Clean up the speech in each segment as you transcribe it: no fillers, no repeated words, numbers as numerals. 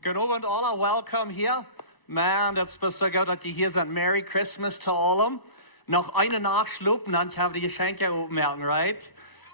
Good Abend alle, welcome hier. Man, das ist so gut, dass ihr hier seid. Merry Christmas to allem. Noch eine Nachschluck, dann haben wir die Geschenke aufmerken, right?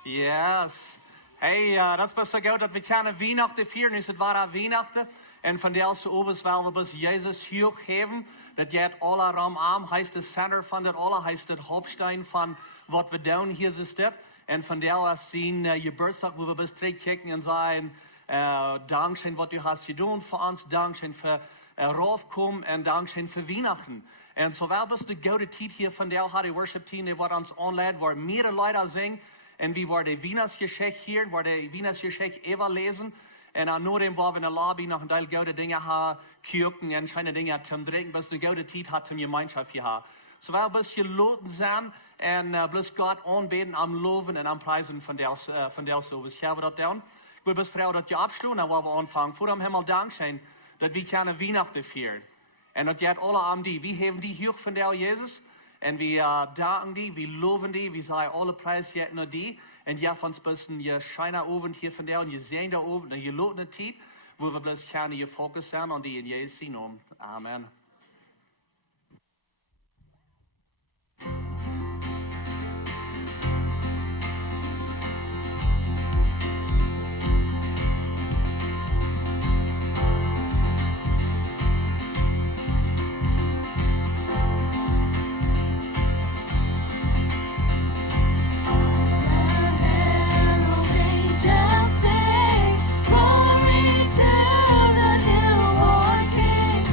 Yes. Hey, das ist so gut, dass wir keine Weihnachten feiern. Es war Weihnachten. Und von der aus oben, weil wir bis Jesus hochheben, das jetzt alle Raum am, heißt das Center von das alle, heißt das Hauptstein von was wir tun, hier ist das. Und von der aus sehen Geburtstag, wo wir bis zurückchecken und sagen, Dankeschön, was du hast getan für uns, Dankeschön für Raufkommen und Dankeschön für Weihnachten. Und so war bis die gute Zeit hier von der die Worship Team, die uns anlädt, wo mehrere Leute singen und wie wir die Weihnachtsgeschichte hier, wo die Weihnachtsgeschichte Eva lesen. Und nur dem, wo wir in der Lobby noch ein Teil gute Dinge haben, Kirchen und schöne Dinge zum Trinken, bis die gute Zeit hat zum Gemeinschaft hier haben. So war bis hier loten sein und bloß Gott anbeten, am Loben und am Preisen von der so. Ich habe das down. Wir bis Frau, dass wir abschließen, dann wollen wir anfangen. Vor dem Himmel Dankeschön, dass wir keine Weihnachten feiern. Und dass jetzt alle am die, wir heben die hoch von der Jesus. Und wir danken die, wir loben die, wir sagen alle Preis jetzt nur die. Und ja, von uns bisschen ihr scheiner Abend hier von der und ihr sehen da oben, und ihr loten die Zeit, wo wir bloß gerne ihr Fokus sein und die in Jesu Namen. Amen. Glory to the newborn King.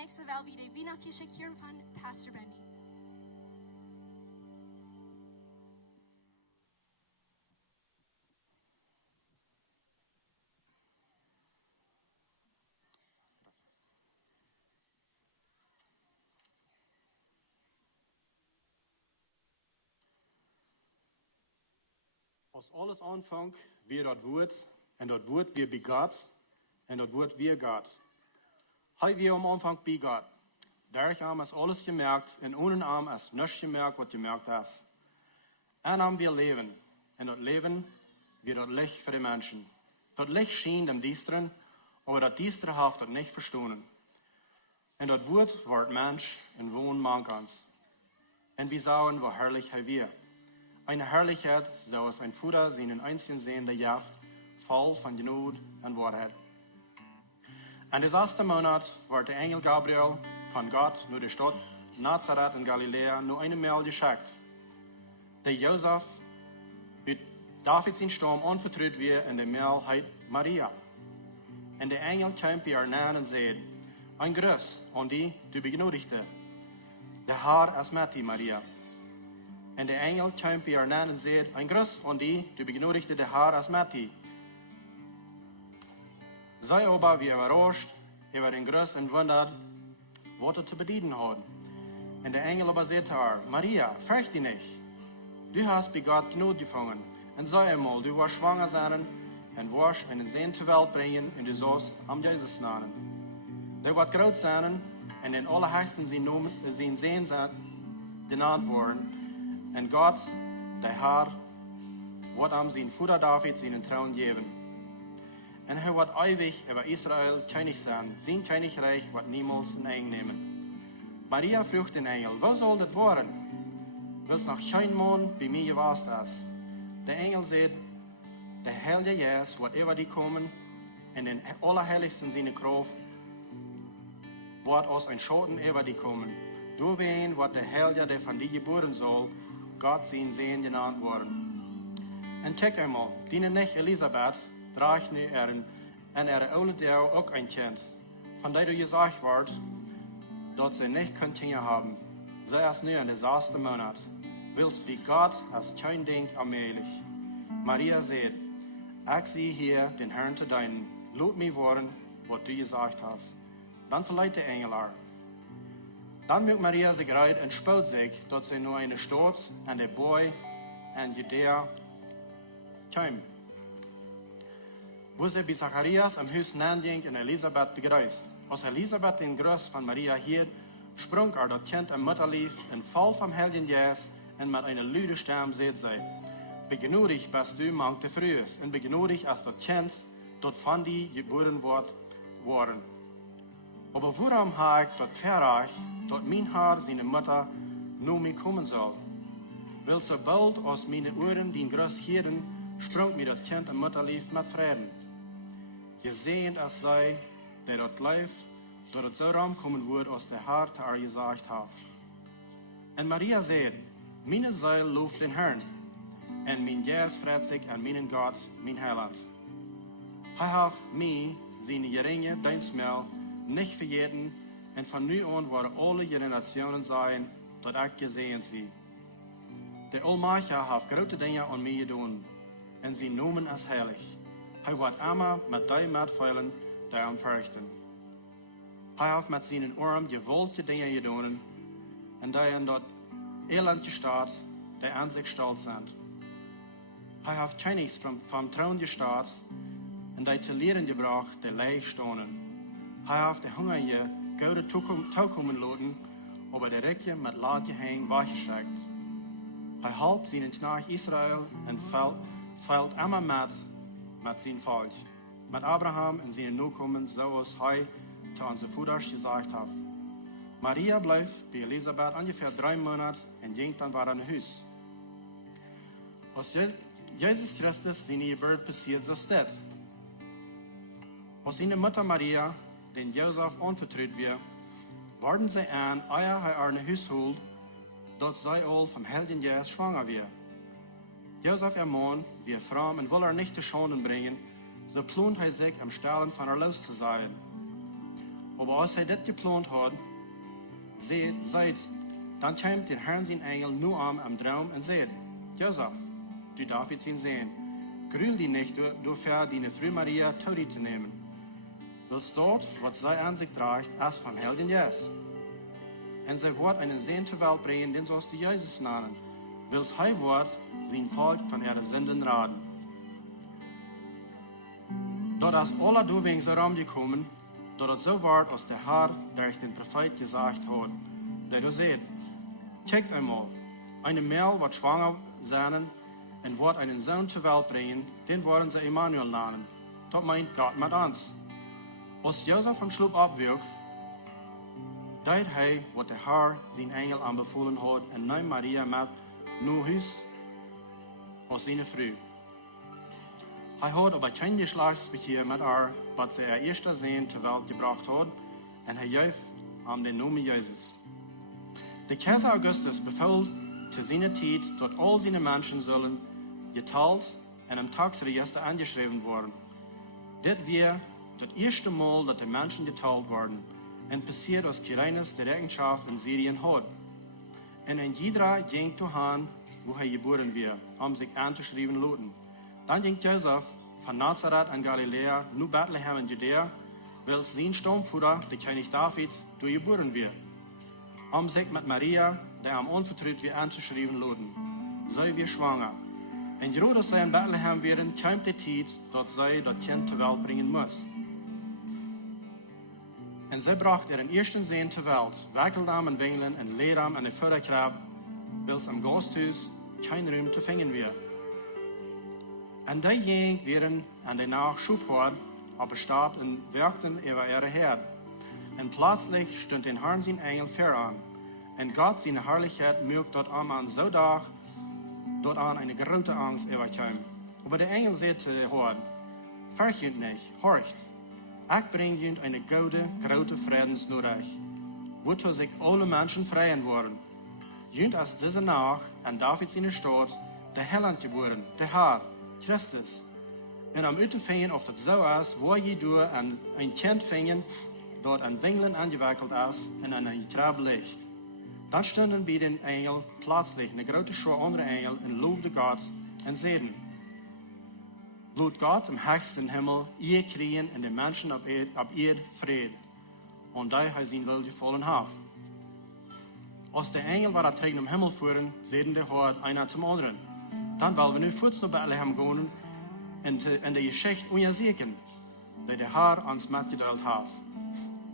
nächste Mal wieder Weihnachtsgeschenk hören von Pastor Benny. Als alles aanvangt, weer dat woord, en dat woord weer bij God, en dat woord weer God. Hij weer am aanvang bij God. Daarom is alles gemerkt, en ohne arm is niets gemerkt wat gemerkt is. En dan weer leven, en dat leven weer dat licht voor de mensen. Dat licht schijnt dem Diesteren, aber dat Diesteren heeft dat niet verstaan. En dat woord wordt mens en woont mankans. En wie zouden wo herrlich hij weer. Eine Herrlichkeit, zoals ein Vater seinen einzigen Sohn der jaft, voll von Gnade und Wahrheit. En de 6e Monat werd de Engel Gabriel von Gott naar de Stadt Nazareth in Galilea nur eine Mail geschickt. Der Josef uit David zijn Sturm anvertraut weer in de Mail heet Maria. En de Engel kwam bij haar naam en zei, ein Gruß an die, du begnadigte. Der Herr ist mit dir, Maria. En de Engel kwam bij haar naam en zei, ein Gruß an die, du begnadigte, der Herr ist mit dir. Zij aber wie überrascht über den Gruß und wundert, was er zu bedienen hat. Und der Engel aber sagt haar, Maria, fürcht dich nicht. Du hast bei Gott Gnade gefangen. Und sei einmal, du wirst schwanger sein und wirst einen Sohn zur Welt bringen und du sollst am Jesus nennen. Der wird groß sein und in allerhöchsten sein Sohn genannt worden. Und Gott, der Herr, wird am sein Vater David seinen Thron geben. En hij wordt ewig über Israel König sein. Sein Königreich wird niemals in Eigen nehmen. Maria vroeg den Engel, was soll das worden? Willst noch kein Mann bei mir gewast ist? Der Engel sagt, der Heilige Geist wird über die kommen, in den Allerheiligsten seine Kraft wird aus ein Schatten über die kommen. Durch wen wird der Heilige, der von dir geboren soll, Gott sein Sohn genannt worden. Und check einmal, die nicht Elisabeth, draagt nu en oude deel ook een kind, van die je gezegd wordt dat ze niet kan kinderen hebben. Zij is nu in de 6e maand. Wilst bij God als kein ding allmählich. Maria zegt, ik zie hier den Herrn te dienen. Laat mij worden wat du gezegd hast. Dan verleiht de Engel haar. Dan maakt Maria zich uit en spoot zich dat ze nu een stad en de boy en Judea kwam. Wo sie bei Zacharias am Haus ging und Elisabeth begrüßt. Als Elisabeth den Gruß von Maria hielt, sprang das Kind im Mutterlief in voll vom Heiligen Geist und mit einer lauten Stimme sagt sie, begnadigt bist du mank der Frühes und begnadigt ist das Kind, das von dir geboren wird, worden. Aber warum habe ich das verrecht, dass mein Herr seine Mutter nur mir kommen soll? Weil sobald aus meinen Ohren den Gruß hielten, sprang mir das Kind im Mutterlief mit Frieden. Gesehen als sei, der dort leeft, dat het zo kommen wordt als der Herr te haar gezegd heeft. En Maria zei, mijn ziel looft den Herrn, en mijn geest vreet zich aan mijn God, mijn Heiland. Hij heeft mij, zijn geringe dienstmaal, niet vergeten, en van nu aan worden alle generationen zijn, dat ik gezien zie. De Almachtige heeft grote dingen aan mij gedaan, en zijn noemen is heilig. Hij wordt immer met die metvuilen die hem verrichten. Hij heeft met zijn arm gewolke dingen gedaan, en die in dat elandje staat, die aan zich stolz zijn. Hij heeft Chinese vom Thron gestaat, en die te leren gebracht, die leeg stonen. Hij heeft de hongerige gouden toekomen laten, aber de rekje met laatje heen weggeschickt. Hij helpt zijn knecht Israël en valt immer met zijn volk, met Abraham en zijn nakomen, zoals hij te onze voeders gezegd heeft. Maria blijft bij Elisabeth ongeveer 3 maanden en ging dan weer naar huis. Als Jezus Christus zijn geboorte passiert, zo staat. Als zijn Mutter Maria, den Josef anvertraut wird, worden zij aan, eer hij haar naar huis holt, dat zij al vom Heiligen Geist schwanger wird. Josef ihr Mann, wie fromm und will nicht zu Schanden bringen, so plant hij zich am Stellen von haar los zu sein. Aber als das geplant hat, dann kommt der Herrn sein Engel nur am Traum und sagt, Josef, du darfst jetzt ihn sehen. Grüll die nicht, dafür deine Frau Maria Todi zu nehmen. Willst dort, was sie an sich trägt, als von Heldin Jes. Und sie wird einen Sehen zur Welt bringen, den sollst du Jesus nennen. Willst er wird sein Volk von ihrer Sünden raten. Dort als alle du wegen so Raum gekommen, dort es so wird, als der Herr durch den Prophet gesagt hat, der du seht, kijkt einmal, eine Mädel wird schwanger sein und wird einen Sohn zur Welt bringen, den wollen sie Emmanuel nennen. Das meint Gott mit uns. Als Josef vom Schlaf abwirkt, deed hij wat de Herr zijn Engel aanbevolen had en nam Maria met naar huis als zijn vrouw. Hij had aber kein Geschlechtsverkehr mit haar, wat ze haar eerste Sehen zur Welt gebracht had, en hij gaf aan den Namen Jesus. Der Kaiser Augustus befahl zu seiner Zeit, dass all seine Menschen sollen geteilt und im Tagsregister angeschrieben worden. Das wäre das erste Mal, dass die Menschen geteilt wurden und passiert aus Kyrenes die Rechenschaft in Syrien hat. Und ein jeder ging dahin, wo er geboren wird, sich anzuschreiben lassen. Dann ging Josef von Nazareth an Galiläa, nur Bethlehem in Judäa, weil sein Stammvater, der König David, geboren wird. Sich mit Maria, der am unvertraut wird, anzuschreiben lassen. Sei wir schwanger. Und gerade als sie in Bethlehem wären, kam die Zeit, dass sie das Kind zur Welt bringen muss. Und sie brachte ihren ersten Sohn zur Welt, wickelte ihn in Wingeln und leerte ihn an den Futterkrab, weil es am Gasthaus kein Raum zu finden wird. Und die ging während an der Nacht Schubhort, aber starb und wirkten über ihre Herd. Und plötzlich stund den Herrn sein Engel vor an. Und Gott seine Herrlichkeit mögt dort an so da, dort an eine große Angst überkam. Aber der Engel sagte zu der Horde, fürchtet nicht, horcht. Ich bringe Ihnen eine gute, große Friedensnachricht, wozu sich alle Menschen freien wollen. Jünd als diese Nacht an David seine Stadt, der Heiland geboren, der Herr, Christus. Und am Utenfingen, ob das so ist, wo je durch ein Kind fingen, dort an Wingeln angewickelt ist und an ein Grab liegt. Dann stunden bei den Engel plötzlich eine große Schar andere Engel und lobte Gott und sagten, Blut Gott im höchsten Himmel, ihr kriegen und den Menschen ab ihr Fried. Und da er sein Will gefallen hat. Als der Engel war trägen im Himmel fuhren, sagten der Horde einer zum anderen. Dann wollen wir nu kurz nach Bethlehem gehen und die Geschichte untersuchen, die der Herr uns mitgeteilt hat.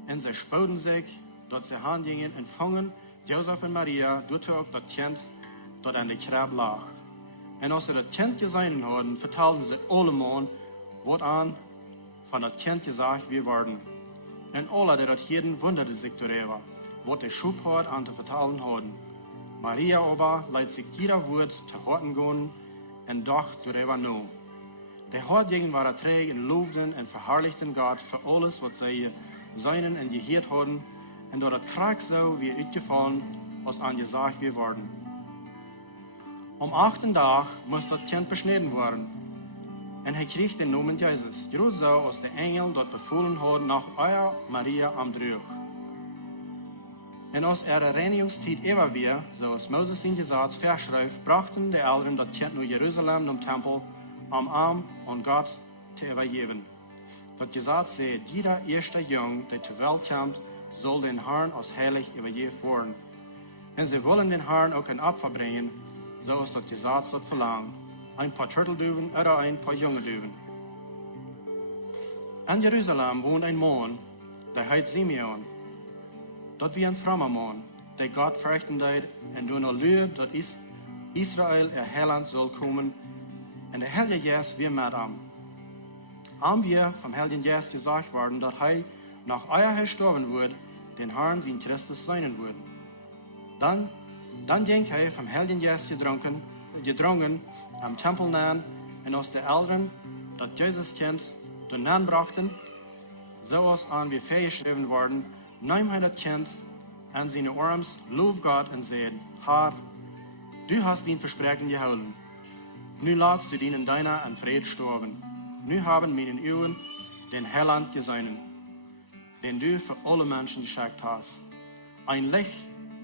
Und sie spoten sich, dort sie hingingen und fangen Josef und Maria, dort auch das Kind, dort an der Grab lag. Und als sie das Kind gesehen hatten, vertelten sie allemal, was an von das Kind gesagt wir worden. Und alle, die das hierden, wunderten sich darüber, was der Schubhort an zu vertellen hatten. Maria aber leidt sich jeder Wort zu horten gehen und dachte darüber nach. Der Hortjäger war träge und lobten und verherrlichten Gott für alles, was sie seinen und gehört hatten, und dort das Krag so wie uitgefallen, was angesagt wir worden. Am 8. Tag muss das Kind beschnitten werden. Und er kriegt den Namen Jesus. Gerade so, als der Engel dort befohlen hat, nach eurer Maria am Drüch. Und als ihre Reinigungszeit über war, so als Moses in Gesetz verschreibt, brachten die Eltern das Kind nach Jerusalem zum Tempel, am Arm und Gott zu übergeben. Das Gesetz sagt, jeder erste Junge, der zur Welt kommt, soll den Herrn als heilig übergeben werden. Und sie wollen den Herrn auch ein Opfer bringen, so als das Gesetz dort verlangt. Ein paar Turteldüven oder ein paar junge Düven. In Jerusalem wohnt ein Mann, der heißt Simeon. Dort wie ein frommer Mann, der Gott fürchten deed und du noch lüht, dass Israel ihr Heiland soll kommen und der Heilige Geist wir mit ihm. Haben wir vom Heiligen Geist gesagt worden, dass er nach euer gestorben wird, den Herrn sein Christus sein wird. Dann ging er vom Heiligen Geist gedrungen am Tempel nahen und aus der Eltern, das Jesus Kind, den Namen brachten, so als an wie geschrieben worden, nahm er das Kind an seine Arms, lob Gott und sagt, Herr, du hast ihn Versprechen gehalten. Nu lässt du ihn in deiner an Fried sterben. Nu haben meine Augen den Heiland gesehen. den du für alle Menschen geschickt hast. Ein Licht,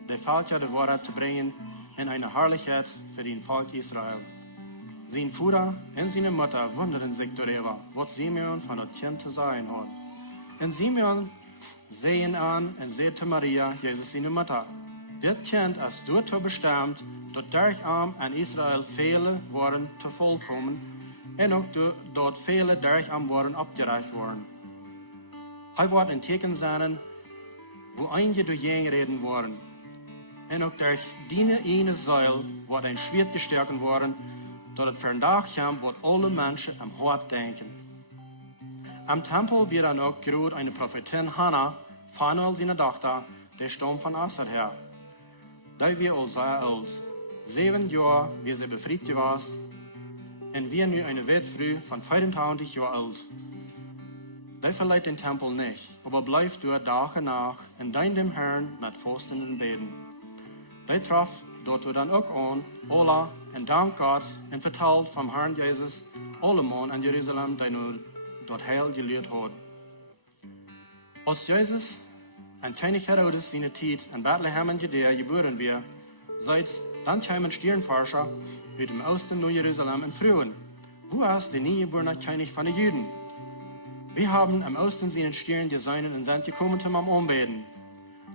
der Vater der Wahrheit zu bringen in eine Herrlichkeit für den Volk Israel. Sein Vater und seine Mutter wunderten sich darüber, was Simeon von das Kind zu sein hat. Und Simeon sehen an und sagte Maria, Jesus seine Mutter, das Kind ist dazu bestimmt, dass durch an Israel viele waren zu vollkommen und auch dort viele durch waren abgereicht worden. Er wird ein Teken sein, wo einige durch ihn reden waren. Und auch durch diese eine Säule wird ein Schwert gestärkt worden, dass es für einen Tag kommt, wo alle Menschen am Hort denken. Am Tempel wird dann auch gerade eine Prophetin Hannah, Phanuel seine Tochter, der stammt von Aser her. Da wir all sehr alt, 7 Jahre, wie sie befreit gewesen, und wir nu eine Witfrau von 25 Jahren alt. Der verleiht den Tempel nicht, aber bleibt dort Tag und Nacht und dient dem Herrn mit Fasten und Beten. Der traf dort dann auch an, Allah, und dank Gott, und vertelt vom Herrn Jesus alle Mann in Jerusalem, die nur dort heil gelehrt hat. Als Jesus und König Herodes seine Zeit in Bethlehem in Judäa geboren wird, dann kamen Stirnforscher aus dem Osten nach Jerusalem und fragen, wo ist der niegeborene König von den Juden? Wir haben im Osten seinen Stirn gesehen und sind gekommen zum Anbeten.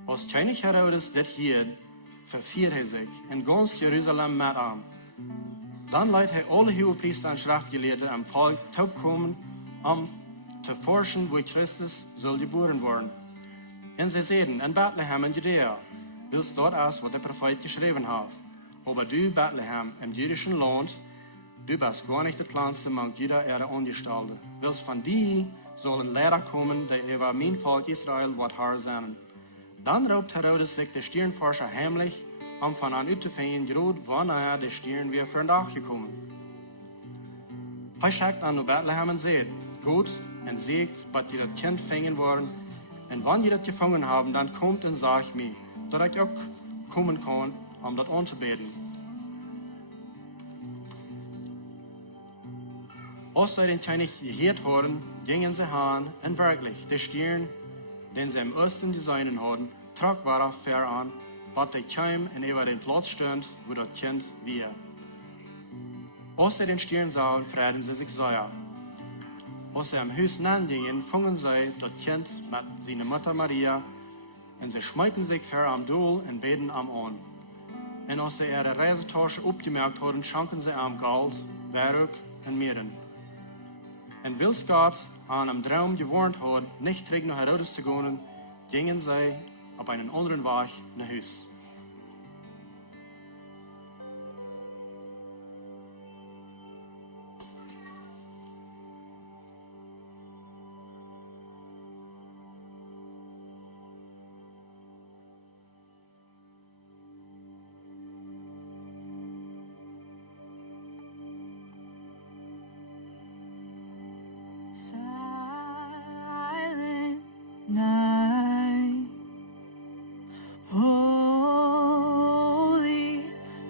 Als König Herodes das hier, verfiert er sich in ganz Jerusalem mit an. Dann leitet er alle Hohepriester und Schriftgelehrte am Volk kommen, zu forschen, wo Christus soll geboren werden. Und sie sagten, in Bethlehem in Judäa, willst dort aus, was der Prophet geschrieben hat. Aber du, Bethlehem, im jüdischen Land, du bist gar nicht das kleinste Mann jeder Erde Angestellte. Willst von dir sollen Lehrer kommen, die über mein Volk Israel wird Herr sein. Dann raubt Herodes sich der Stirnforscher heimlich, von an zu finden, gerade wann der Stirn wieder für den Tag gekommen. Er schickt an Bethlehem und sagt, gut, und sagt, was die das Kind fangen wollen, und wenn die das gefangen haben, dann kommt und sagt mir, dass ich auch kommen kann, das anzubeten. Als sie den König gehört haben, gingen sie hin, und wirklich, der Stirn, den sie im Osten designen hatten, tragbarer fair an, was der kam und über den Platz stand, wo das Kind war. Als sie den Stirn sahen, freuten sie sich sehr. Als sie am Haus gingen, fingen sie das Kind mit seiner Mutter Maria, und sie schmeiten sich fair am Duhl und beten am an. Und als sie ihre Reisetasche abgemerkt hatten, schanken sie am Gold, Werk und Meeren. Und weil Gott an einem Traum gewarnt hat, nicht zurück nach Herodes zu gehen, gingen sie auf einen anderen Weg nach Haus. Silent night, holy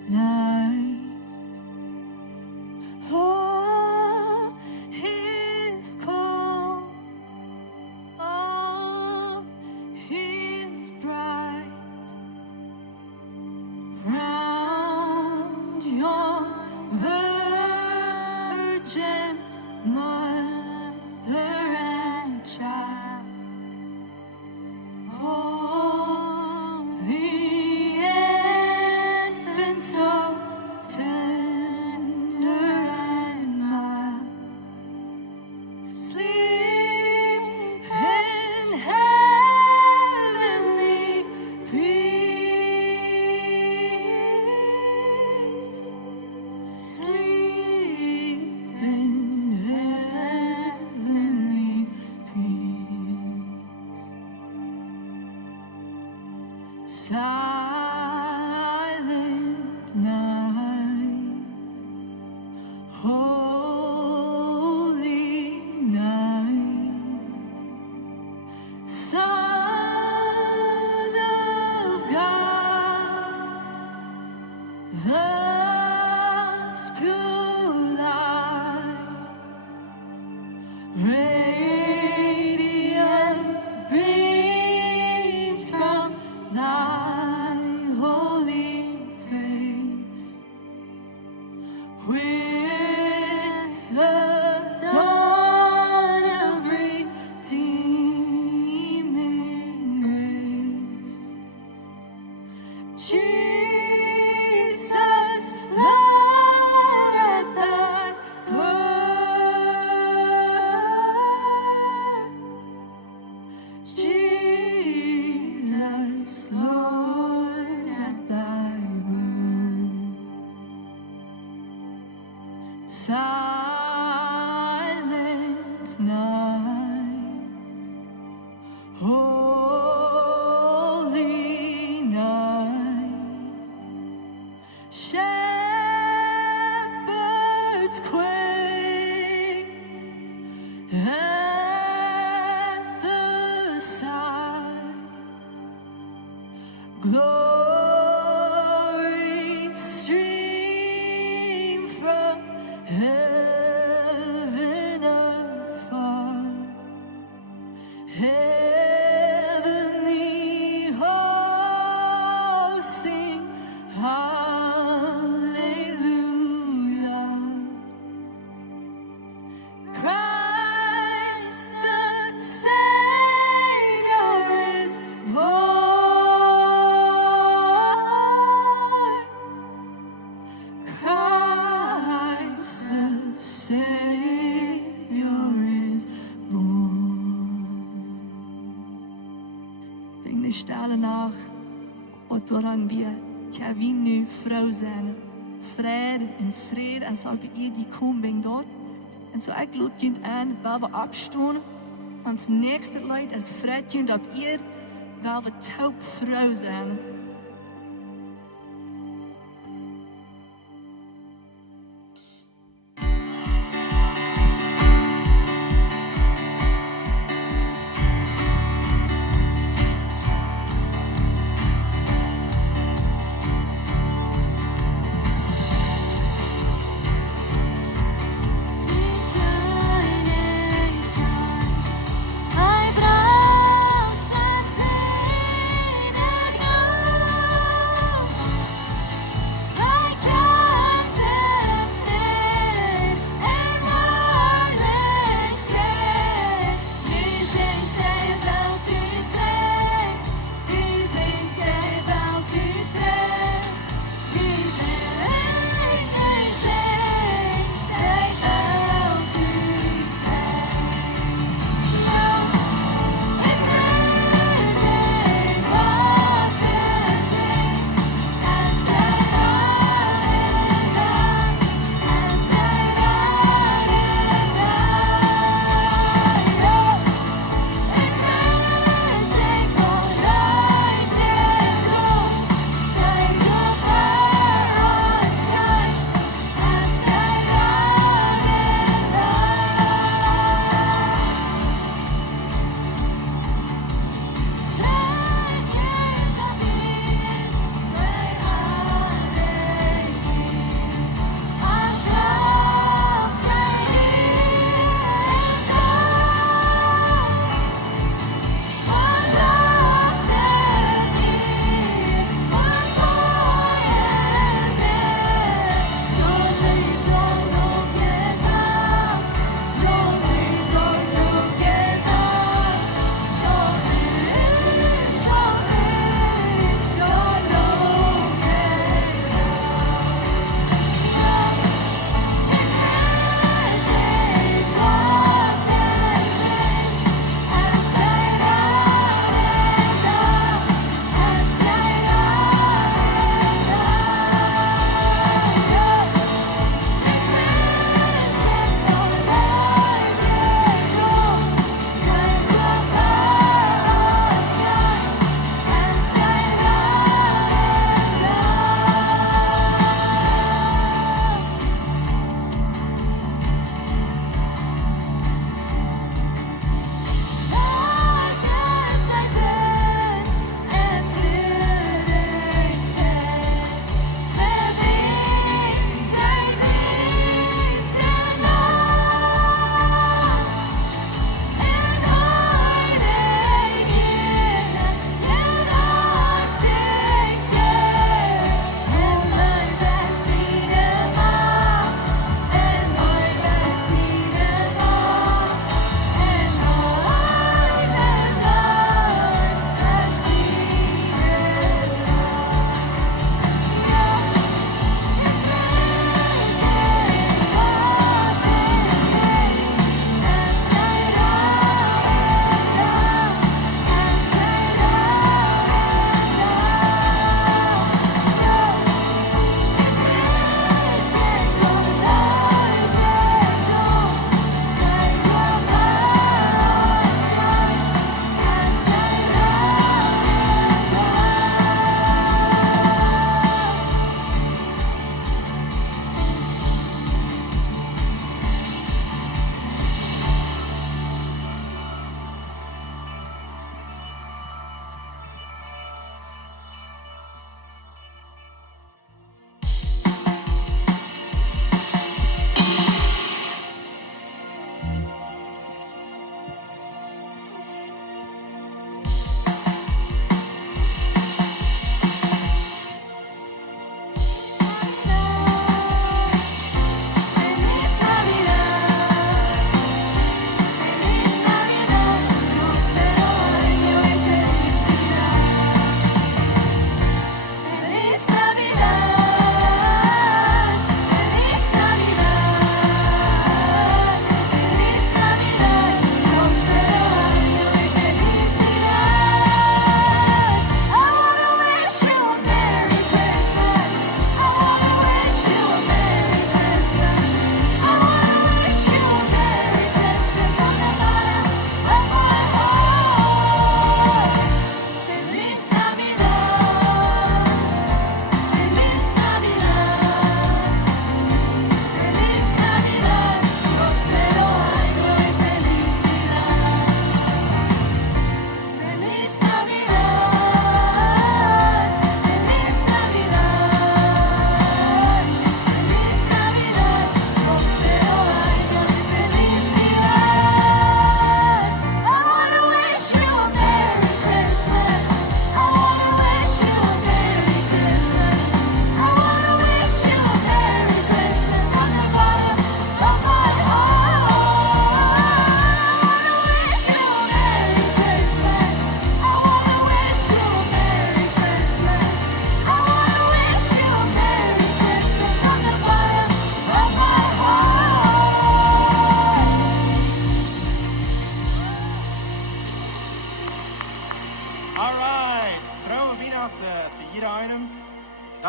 night. All is calm, all is bright. Round your virgin mother and child, holy infant, so tender and mild, sleep in heavenly peace, sleep in heavenly peace. silent night, holy night, shepherds quake at the sight, glory stream from heaven afar, heavenly hosts sing hallelujah. Christ the Savior is born. Christ the Savior is born. Denk de stellen nach, wat waaran wir Kevin nu vrouw zijn. Vrede en vrede en zal bij ihr die komen ben dort. En zo ik laat kind aan, waar we opstaan. Ons nächste Leid als vrede kind op ihr, waar we taub vrouw zijn. Hij bracht het zegen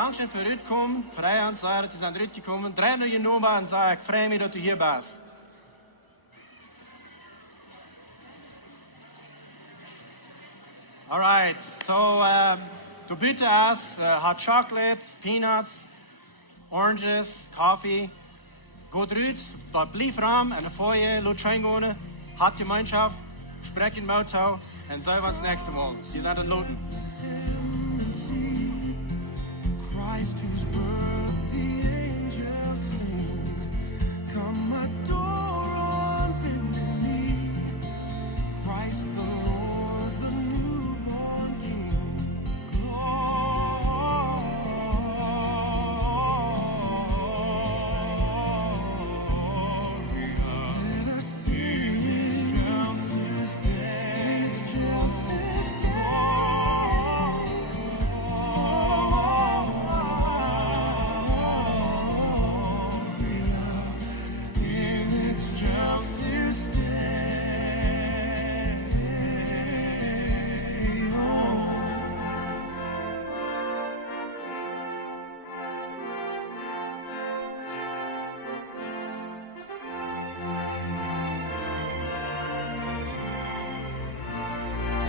Dankeschön für heute kommen. Frei und sagen, die sind heute gekommen. Dreh nur je Nummer und sag, ich freue mich, dass du hier bist. All right, so du bitte hast hot chocolate, peanuts, oranges, coffee. Geht raus, dort blieb Raum, eine Folie, laut reingehen, hat Gemeinschaft, sprechen im Auto und sehen wir uns das nächste Mal. Sie sind in Loten.